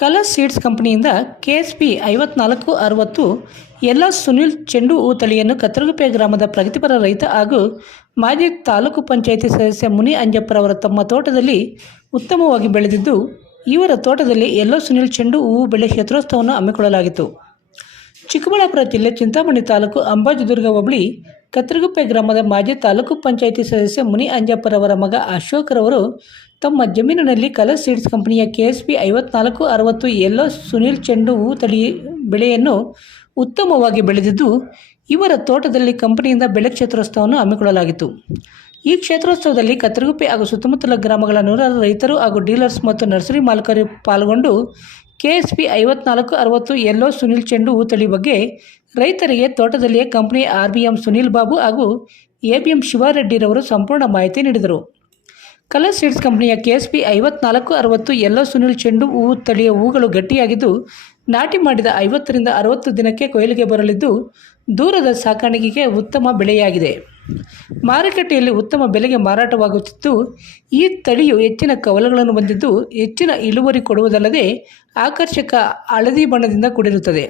Colour seeds ಕಂಪನಿಯಿಂದ K S P ಐವತ್ನಾಲ್ಕು, ಅರವತ್ತು, ಎಲ್ಲ ಸುನಿಲ್ ಚೆಂಡು ಹೂ ತಳಿಯನ್ನು ಕತ್ತರಗುಪ್ಪೆ ಗ್ರಾಮದ ಪ್ರಗತಿಪರ ರೈತ ಹಾಗೂ ಮಾಜಿ ತಾಲೂಕು ಪಂಚಾಯಿತಿ ಸದಸ್ಯ ಮುನಿ ಅಂಜಪ್ಪರವರ ತಮ್ಮ ತೋಟದಲ್ಲಿ ಉತ್ತಮವಾಗಿ ಬೆಳೆದಿದ್ದು, ಇವರ ತೋಟದಲ್ಲಿ ಎಲ್ಲೋ ಸುನಿಲ್ ಚೆಂಡು ಹೂವು ಬೆಳೆ ಕ್ಷೇತ್ರೋತ್ಸವವನ್ನು ಹಮ್ಮಿಕೊಳ್ಳಲಾಗಿತ್ತು. ಚಿಕ್ಕಬಳ್ಳಾಪುರ ಜಿಲ್ಲೆ ಚಿಂತಾಮಣಿ ತಾಲೂಕು ಅಂಬಾಜಿದುರ್ಗ ಹೋಬಳಿ, ಕತ್ರಗುಪ್ಪೆ ಗ್ರಾಮದ ಮಾಜಿ ತಾಲೂಕು ಪಂಚಾಯಿತಿ ಸದಸ್ಯ ಮುನಿ ಅಂಜಪ್ಪರವರ ಮಗ ಅಶೋಕ್ರವರು ತಮ್ಮ ಜಮೀನಿನಲ್ಲಿ ಕಲರ್ ಸೀಡ್ಸ್ ಕಂಪನಿಯ ಕೆ ಎಸ್ ಪಿ ಐವತ್ನಾಲ್ಕು ಅರವತ್ತು ಎಲ್ಲೋ ಸುನೀಲ್ ಚೆಂಡು ಹೂ ತಳಿ ಬೆಳೆಯನ್ನು ಉತ್ತಮವಾಗಿ ಬೆಳೆದಿದ್ದು, ಇವರ ತೋಟದಲ್ಲಿ ಕಂಪನಿಯಿಂದ ಬೆಳೆ ಕ್ಷೇತ್ರೋತ್ಸವವನ್ನು ಹಮ್ಮಿಕೊಳ್ಳಲಾಗಿತ್ತು. ಈ ಕ್ಷೇತ್ರೋತ್ಸವದಲ್ಲಿ ಕತ್ರಗುಪ್ಪೆ ಹಾಗೂ ಸುತ್ತಮುತ್ತಲ ಗ್ರಾಮಗಳ ನೂರಾರು ರೈತರು ಹಾಗೂ ಡೀಲರ್ಸ್ ಮತ್ತು ನರ್ಸರಿ ಮಾಲೀಕರು ಪಾಲ್ಗೊಂಡು ಕೆ ಎಸ್ ಪಿ ಐವತ್ನಾಲ್ಕು, ಅರವತ್ತು, ಎಲ್ಲೋ ಸುನಿಲ್ ಚೆಂಡು ಹೂ ತಳಿ ಬಗ್ಗೆ ರೈತರಿಗೆ ತೋಟದಲ್ಲಿಯೇ company R B M Sunil Babu ಹಾಗೂ ಎ ಬಿ ಎಂ ಶಿವಾರೆಡ್ಡಿರವರು ಸಂಪೂರ್ಣ ಮಾಹಿತಿ ನೀಡಿದರು. ಕಲರ್ ಸೀಡ್ಸ್ ಕಂಪನಿಯ ಕೆ ಎಸ್ ಪಿ ಐವತ್ನಾಲ್ಕು, ಅರವತ್ತು, ಎಲ್ಲೋ ಸುನಿಲ್ ಚೆಂಡು ಹೂವು ತಳಿಯ ಹೂಗಳು ಗಟ್ಟಿಯಾಗಿದ್ದು, ನಾಟಿ ಮಾಡಿದ ಐವತ್ತರಿಂದ ಅರವತ್ತು ದಿನಕ್ಕೆ ಕೊಯ್ಲಿಗೆ ಬರಲಿದ್ದು, ದೂರದ ಸಾಕಾಣಿಕೆಗೆ ಉತ್ತಮ ಬೆಳೆಯಾಗಿದೆ. ಮಾರುಕಟ್ಟೆಯಲ್ಲಿ ಉತ್ತಮ ಬೆಲೆಗೆ ಮಾರಾಟವಾಗುತ್ತಿದ್ದು, ಈ ತಳಿಯು ಹೆಚ್ಚಿನ ಕವಲುಗಳನ್ನು ಹೊಂದಿದ್ದು ಹೆಚ್ಚಿನ ಇಳುವರಿ ಕೊಡುವುದಲ್ಲದೆ ಆಕರ್ಷಕ ಹಳದಿ ಬಣ್ಣದಿಂದ ಕೂಡಿರುತ್ತದೆ.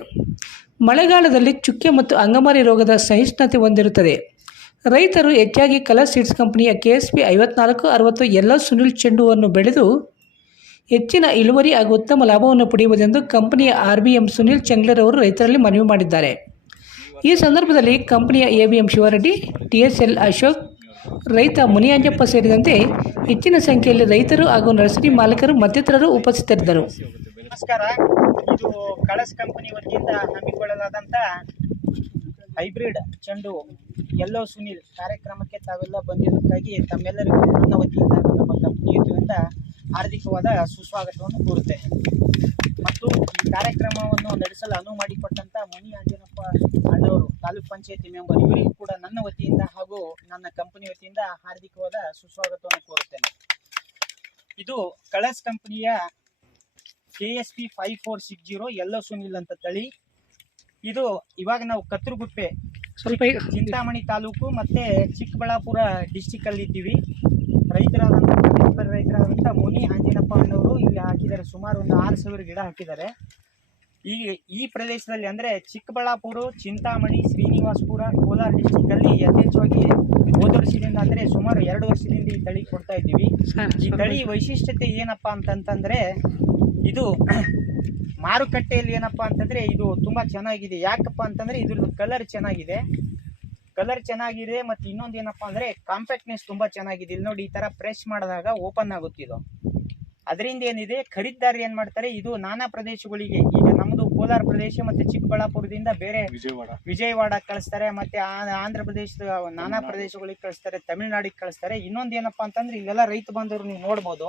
ಮಳೆಗಾಲದಲ್ಲಿ ಚುಕ್ಕೆ ಮತ್ತು ಅಂಗಮಾರಿ ರೋಗದ ಸಹಿಷ್ಣುತೆ ಹೊಂದಿರುತ್ತದೆ. ರೈತರು ಹೆಚ್ಚಾಗಿ ಕಲರ್ ಸೀಡ್ಸ್ ಕಂಪನಿಯ ಕೆ ಎಸ್ ಪಿ ಐವತ್ನಾಲ್ಕು ಅರವತ್ತು ಎಲ್ಲ ಸುನಿಲ್ ಚೆಂಡುವನ್ನು ಬೆಳೆದು, ಹೆಚ್ಚಿನ ಇಳುವರಿ ಹಾಗೂ ಉತ್ತಮ ಲಾಭವನ್ನು ಪಡೆಯುವುದೆಂದು ಕಂಪನಿಯ R B M Sunil Chengler ಅವರು ರೈತರಲ್ಲಿ ಮನವಿ ಮಾಡಿದ್ದಾರೆ. ಈ ಸಂದರ್ಭದಲ್ಲಿ ಕಂಪನಿಯ A B M Shivareddy, T S L Ashok, ರೈತ ಮುನಿಯಂಜಪ್ಪ ಸೇರಿದಂತೆ ಹೆಚ್ಚಿನ ಸಂಖ್ಯೆಯಲ್ಲಿ ರೈತರು ಹಾಗೂ ನರ್ಸರಿ ಮಾಲೀಕರು ಮತ್ತಿತರರು ಉಪಸ್ಥಿತರಿದ್ದರು. ನಮಸ್ಕಾರ. ಇದು ಕಳಸ್ ಕಂಪನಿ ವತಿಯಿಂದ ಹಮ್ಮಿಕೊಳ್ಳಲಾದಂಥ ಹೈಬ್ರಿಡ್ ಚೆಂಡು ಎಲ್ಲೋ ಸುನಿಲ್ ಕಾರ್ಯಕ್ರಮಕ್ಕೆ ತಾವೆಲ್ಲ ಬಂದಿದ್ದಕ್ಕಾಗಿ ತಮ್ಮೆಲ್ಲರಿಗೂ ನನ್ನ ನಮ್ಮ ಕಂಪನಿ ಸುಸ್ವಾಗತವನ್ನು ಕೋರುತ್ತೇನೆ. ಮತ್ತು ಈ ಕಾರ್ಯಕ್ರಮವನ್ನು ನಡೆಸಲು ಅನುವು ಮಾಡಿಕೊಟ್ಟಂತ ಮುನಿ ಅಂಜನಪ್ಪ ಅಣ್ಣವರು. ತಾಲೂಕ್ ಪಂಚಾಯತಿ ಮೆಂಬರ್. ಇವರಿಗೂ ಕೂಡ ನನ್ನ ವತಿಯಿಂದ ಹಾಗೂ ನನ್ನ ಕಂಪನಿ ವತಿಯಿಂದ ಹಾರ್ದಿಕವಾದ ಸುಸ್ವಾಗತವನ್ನು ಕೋರುತ್ತೇನೆ. ಇದು ಕಳಸ್ ಕಂಪನಿಯ K S P five four six zero yellow Sunil ಅಂತ ತಳಿ. ಇದು ಇವಾಗ ನಾವು ಕತ್ರಗುಪ್ಪೆ ಸ್ವಲ್ಪ ಚಿಂತಾಮಣಿ ತಾಲೂಕು ಮತ್ತೆ ಚಿಕ್ಕಬಳ್ಳಾಪುರ ಡಿಸ್ಟಿಕ್ ಅಲ್ಲಿ ಇದ್ದೀವಿ. ರೈತರಾದಂಥ ರೈತರಾದಂಥ ಮುನಿ ಆಂಜನಪ್ಪ ಅಣ್ಣವರು ಇಲ್ಲಿ ಹಾಕಿದ್ದಾರೆ. ಸುಮಾರು ಒಂದು ಆರು ಸಾವಿರ ಗಿಡ ಹಾಕಿದ್ದಾರೆ. ಈ ಈ ಪ್ರದೇಶದಲ್ಲಿ ಅಂದ್ರೆ ಚಿಕ್ಕಬಳ್ಳಾಪುರ ಚಿಂತಾಮಣಿ ಶ್ರೀನಿವಾಸಪುರ ಕೋಲಾರ ಡಿಸ್ಟಿಕ್ ಅಲ್ಲಿ ಯಥೇಚ್ಛವಾಗಿ ಹೋದ ವರ್ಷದಿಂದ ಅಂದ್ರೆ ಸುಮಾರು ಎರಡು ವರ್ಷದಿಂದ ಈ ತಳಿ ಕೊಡ್ತಾ ಇದ್ದೀವಿ. ಈ ತಳಿ ವೈಶಿಷ್ಟ್ಯತೆ ಏನಪ್ಪ ಅಂತಂತಂದರೆ ಇದು ಮಾರುಕಟ್ಟೆಯಲ್ಲಿ ಏನಪ್ಪ ಅಂತಂದ್ರೆ ಇದು ತುಂಬಾ ಚೆನ್ನಾಗಿದೆ. ಯಾಕಪ್ಪ ಅಂತಂದ್ರೆ ಇದ್ರದ್ದು ಕಲರ್ ಚೆನ್ನಾಗಿದೆ. ಕಲರ್ ಚೆನ್ನಾಗಿದೆ ಮತ್ತೆ ಇನ್ನೊಂದು ಏನಪ್ಪ ಅಂದ್ರೆ ಕಾಂಪ್ಯಾಕ್ಟ್ನೆಸ್ ತುಂಬಾ ಚೆನ್ನಾಗಿದೆ. ಇಲ್ಲಿ ನೋಡಿ ಈ ತರ ಪ್ರೆಸ್ ಮಾಡಿದಾಗ ಓಪನ್ ಆಗುತ್ತೆ ಇದು. ಅದರಿಂದ ಏನಿದೆ ಖರೀದಾರಿ ಏನ್ ಮಾಡ್ತಾರೆ ಇದು ನಾನಾ ಪ್ರದೇಶಗಳಿಗೆ ಈಗ ನಮ್ದು ಕೋಲಾರ ಪ್ರದೇಶ ಮತ್ತೆ ಚಿಕ್ಕಬಳ್ಳಾಪುರದಿಂದ ಬೇರೆ ವಿಜಯವಾಡ. ವಿಜಯವಾಡ ಕಳಿಸ್ತಾರೆ ಮತ್ತೆ ಆ- ಆಂಧ್ರ ಪ್ರದೇಶದ ನಾನಾ ಪ್ರದೇಶಗಳಿಗೆ ಕಳಿಸ್ತಾರೆ ತಮಿಳ್ನಾಡಿಗೆ ಕಳಿಸ್ತಾರೆ. ಇನ್ನೊಂದು ಏನಪ್ಪಾ ಅಂತಂದ್ರೆ ಇಲ್ಲೆಲ್ಲ ರೈತ ಬಂದವರು ನೀವು ನೋಡ್ಬೋದು.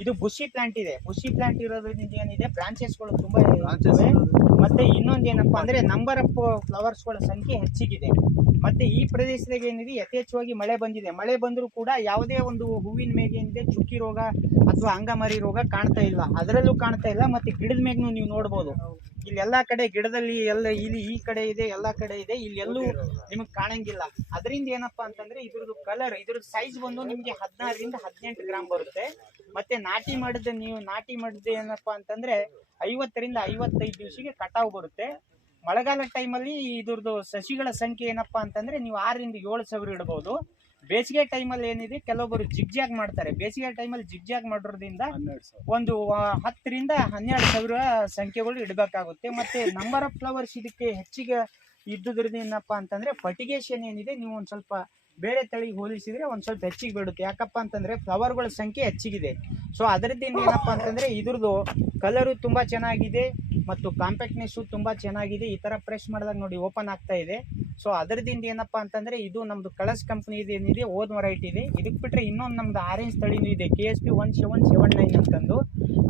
ಇದು ಬುಷಿ ಪ್ಲಾಂಟ್ ಇದೆ. ಬುಷಿ ಪ್ಲಾಂಟ್ ಇರೋದ್ರಿಂದ ಏನಿದೆ ಬ್ರಾಂಚಸ್ಗಳು ತುಂಬಾ ಮತ್ತೆ ಇನ್ನೊಂದು ಏನಪ್ಪಾ ಅಂದ್ರೆ ನಂಬರ್ ಆಫ್ ಫ್ಲವರ್ಸ್ಗಳ ಸಂಖ್ಯೆ ಹೆಚ್ಚಿಗಿದೆ. ಮತ್ತೆ ಈ ಪ್ರದೇಶದಾಗ ಏನಿದೆ ಯಥೇಚ್ಛವಾಗಿ ಮಳೆ ಬಂದಿದೆ. ಮಳೆ ಬಂದರೂ ಕೂಡ ಯಾವುದೇ ಒಂದು ಹೂವಿನ ಮೇಲೆ ಏನಿದೆ ಚುಕ್ಕಿ ರೋಗ ಅಥವಾ ಅಂಗಮರಿ ರೋಗ ಕಾಣ್ತಾ ಇಲ್ಲ. ಅದರಲ್ಲೂ ಕಾಣ್ತಾ ಇಲ್ಲ ಮತ್ತೆ ಗಿಡದ ಮೇಗ್ನು ನೀವು ನೋಡ್ಬೋದು. ಇಲ್ಲಿ ಎಲ್ಲಾ ಕಡೆ ಗಿಡದಲ್ಲಿ ಎಲ್ಲ ಇಲ್ಲಿ ಈ ಕಡೆ ಇದೆ ಎಲ್ಲಾ ಕಡೆ ಇದೆ ಇಲ್ಲಿ ಎಲ್ಲೂ ನಿಮಗೆ ಕಾಣಂಗಿಲ್ಲ. ಅದರಿಂದ ಏನಪ್ಪಾ ಅಂತಂದ್ರೆ ಇದ್ರದ್ದು ಕಲರ್ ಇದ್ರದ್ದು ಸೈಜ್ ಬಂದು ನಿಮಗೆ ಹದಿನಾರರಿಂದ ಹದಿನೆಂಟು ಗ್ರಾಮ್ ಬರುತ್ತೆ. ಮತ್ತೆ ನಾಟಿ ಮಾಡಿದ ನೀವು ನಾಟಿ ಮಾಡಿದ ಏನಪ್ಪಾ ಅಂತಂದ್ರೆ ಐವತ್ತರಿಂದ ಐವತ್ತೈದು ದಿವಸಿಗೆ ಕಟಾವು ಬರುತ್ತೆ. ಮಳೆಗಾಲ ಟೈಮಲ್ಲಿ ಇದ್ರದ್ದು ಸಸಿಗಳ ಸಂಖ್ಯೆ ಏನಪ್ಪಾ ಅಂತಂದ್ರೆ ನೀವು ಆರರಿಂದ ಏಳು ಸಾವಿರ ಇಡಬಹುದು ಬೇಸಿಗೆ ಟೈಮಲ್ಲಿ ಏನಿದೆ ಕೆಲವೊಬ್ಬರು ಜಿಗ್ಜಾಗ್ ಮಾಡ್ತಾರೆ. ಬೇಸಿಗೆ ಟೈಮಲ್ಲಿ ಜಿಗ್ಜಾಗ್ ಮಾಡೋದ್ರಿಂದ ಒಂದು ಹತ್ತರಿಂದ ಹನ್ನೆರಡು ಸಾವಿರ ಸಂಖ್ಯೆಗಳು ಇಡಬೇಕಾಗುತ್ತೆ. ಮತ್ತೆ ನಂಬರ್ ಆಫ್ ಫ್ಲವರ್ಸ್ ಇದಕ್ಕೆ ಹೆಚ್ಚಿಗೆ ಇದ್ದುದ್ರಿಂದ ಏನಪ್ಪಾ ಅಂತಂದ್ರೆ ಫರ್ಟಿಗೇಷನ್ ಏನಿದೆ ನೀವು ಒಂದು ಸ್ವಲ್ಪ ಬೇರೆ ತಳಿಗೆ ಹೋಲಿಸಿದ್ರೆ ಒಂದು ಸ್ವಲ್ಪ ಹೆಚ್ಚಿಗೆ ಬಿಡುತ್ತೆ ಯಾಕಪ್ಪ ಅಂತಂದ್ರೆ ಫ್ಲವರ್ಗಳ ಸಂಖ್ಯೆ ಹೆಚ್ಚಿಗಿದೆ. ಸೊ ಅದರದಿಂದ ಏನಪ್ಪ ಅಂತಂದ್ರೆ ಇದ್ರದ್ದು ಕಲರು ತುಂಬಾ ಚೆನ್ನಾಗಿದೆ ಮತ್ತು ಕಾಂಪ್ಯಾಕ್ಟ್ನೆಸ್ಸು ತುಂಬಾ ಚೆನ್ನಾಗಿದೆ. ಈ ತರ ಪ್ರೆಸ್ ಮಾಡಿದಾಗ ನೋಡಿ ಓಪನ್ ಆಗ್ತಾ ಇದೆ. ಸೊ ಅದರದಿಂದ ಏನಪ್ಪ ಅಂತಂದ್ರೆ ಇದು ನಮ್ಮದು ಕಳಸ್ ಕಂಪ್ನಿದು ಏನಿದೆ ಓದ್ ವೆರೈಟಿ ಇದೆ. ಇದಕ್ಕೆ ಬಿಟ್ರೆ ಇನ್ನೊಂದು ನಮ್ದು ಆರೆಂಜ್ ತಳಿನೂ ಇದೆ. K S P one seven seven nine ಅಂತಂದು.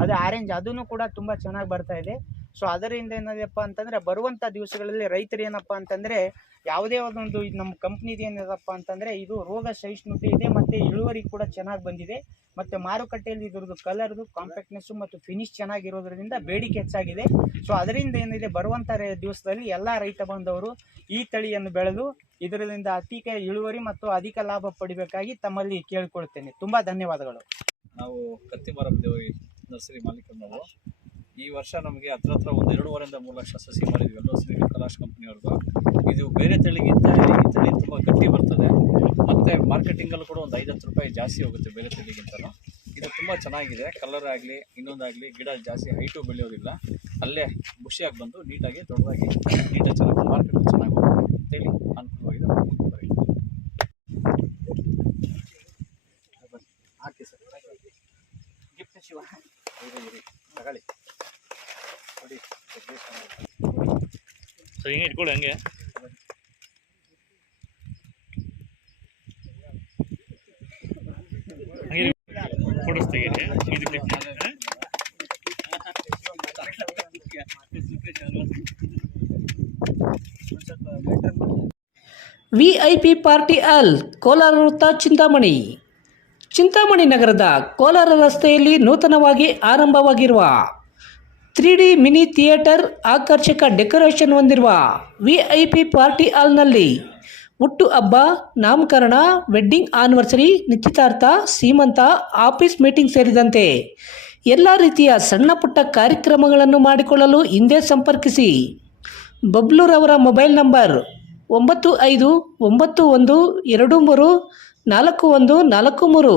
ಅದು ಆರೆಂಜ್ ಅದೂ ಕೂಡ ತುಂಬಾ ಚೆನ್ನಾಗಿ ಬರ್ತಾ ಇದೆ. ಸೊ ಅದರಿಂದ ಏನದಪ್ಪ ಅಂತಂದ್ರೆ, ಬರುವಂತ ದಿವಸಗಳಲ್ಲಿ ರೈತರು ಏನಪ್ಪ ಅಂತಂದ್ರೆ, ಯಾವುದೇ ಒಂದೊಂದು ಇದು ನಮ್ಮ ಕಂಪ್ನಿದು ಏನಿದಪ್ಪ ಅಂತಂದ್ರೆ, ಇದು ರೋಗ ಸಹಿಷ್ಣುತೆ ಇದೆ ಮತ್ತೆ ಇಳುವರಿ ಕೂಡ ಚೆನ್ನಾಗಿ ಬಂದಿದೆ. ಮತ್ತೆ ಮಾರುಕಟ್ಟೆಯಲ್ಲಿ ಇದ್ರದ್ದು ಕಲರ್ದು ಕಾಂಪ್ಯಾಕ್ಟ್ನೆಸ್ ಮತ್ತು ಫಿನಿಶ್ ಚೆನ್ನಾಗಿರೋದ್ರಿಂದ ಬೇಡಿಕೆ ಹೆಚ್ಚಾಗಿದೆ. ಸೊ ಅದರಿಂದ ಏನಿದೆ, ಬರುವಂತ ದಿವಸದಲ್ಲಿ ಎಲ್ಲಾ ರೈತ ಬಂದವರು ಈ ತಳಿಯನ್ನು ಬೆಳೆದು ಇದರಿಂದ ಅಧಿಕ ಇಳುವರಿ ಮತ್ತು ಅಧಿಕ ಲಾಭ ಪಡಿಬೇಕಾಗಿ ತಮ್ಮಲ್ಲಿ ಕೇಳಿಕೊಳ್ತೇನೆ. ತುಂಬಾ ಧನ್ಯವಾದಗಳು. ನಾವು ಕತ್ತಿ ನರ್ಸರಿ ಮಾಲೀಕರು ನಾವು. ಈ ವರ್ಷ ನಮಗೆ ಹತ್ರ ಹತ್ರ ಒಂದು ಎರಡೂವರೆಯಿಂದ ಮೂರು ಲಕ್ಷ ಸಸಿ ಮಾಡಿದ್ವಿ. ಎಲ್ಲೋ ಶ್ರೀ ಕಲಾಶ್ ಕಂಪ್ನಿಯವ್ರದ್ದು ಇದು ಬೇರೆ ತಳಿಗಿಂತ ಈ ತಳಿ ತುಂಬ ಗಟ್ಟಿ ಬರ್ತದೆ. ಮತ್ತು ಮಾರ್ಕೆಟಿಂಗಲ್ಲೂ ಕೂಡ ಒಂದು ಐದು ಹತ್ತು ರೂಪಾಯಿ ಜಾಸ್ತಿ ಹೋಗುತ್ತೆ ಬೇರೆ ತಳಿಗಿಂತಲೂ ಇದು ತುಂಬ ಚೆನ್ನಾಗಿದೆ. ಕಲರ್ ಆಗಲಿ ಇನ್ನೊಂದಾಗಲಿ ಗಿಡ ಜಾಸ್ತಿ ಹೈಟು ಬೆಳೆಯೋದಿಲ್ಲ. ಅಲ್ಲೇ ಖುಷಿಯಾಗಿ ಬಂದು ನೀಟಾಗಿ ದೊಡ್ಡದಾಗಿ ನೀಟಾಗಿ ಚೆನ್ನಾಗಿ ಮಾರ್ಕೆಟ್ ಚೆನ್ನಾಗಿ ಹೋಗುತ್ತೆ. ಅಂತೇಳಿ ಅನುಕೂಲವಾಗಿದೆ. ಹಾಕಿ ಸರ್. ಗಿಫ್ಟ್ ಶಿವ. ತಗೊಳ್ಳಿ. ಸರ್ ಹಿಂಗೆ ಇಟ್ಕೊಳ್ಳಿ ಹಂಗೆ ಫೋಟೋಸ್ ತೆಗೀರಿ. ಇದಕ್ಕೆ ವಿ ಐ ಪಿ ಪಾರ್ಟಿ ಅಲ್ ಕೋಲಾರ ವೃತ್ತ ಚಿಂತಾಮಣಿ. ಚಿಂತಾಮಣಿ ನಗರದ ಕೋಲಾರ ರಸ್ತೆಯಲ್ಲಿ ನೂತನವಾಗಿ ಆರಂಭವಾಗಿರುವ ತ್ರೀ ಡಿ ಮಿನಿ ಥಿಯೇಟರ್ ಆಕರ್ಷಕ ಡೆಕೋರೇಷನ್ ಹೊಂದಿರುವ ವಿ ಐ ಪಿ ಪಾರ್ಟಿ ಹಾಲ್ನಲ್ಲಿ ಹುಟ್ಟು ಹಬ್ಬ, ನಾಮಕರಣ, ವೆಡ್ಡಿಂಗ್ ಆನಿವರ್ಸರಿ, ನಿಶ್ಚಿತಾರ್ಥ, ಸೀಮಂತ, ಆಫೀಸ್ ಮೀಟಿಂಗ್ ಸೇರಿದಂತೆ ಎಲ್ಲ ರೀತಿಯ ಸಣ್ಣ ಪುಟ್ಟ ಕಾರ್ಯಕ್ರಮಗಳನ್ನು ಮಾಡಿಕೊಳ್ಳಲು ಹಿಂದೆ ಸಂಪರ್ಕಿಸಿ. ಬಬ್ಲೂರವರ ಮೊಬೈಲ್ ನಂಬರ್ ಒಂಬತ್ತು ಐದು ಒಂಬತ್ತು ಒಂದು ಎರಡು ಮೂರು ನಾಲ್ಕು ಒಂದು ನಾಲ್ಕು ಮೂರು.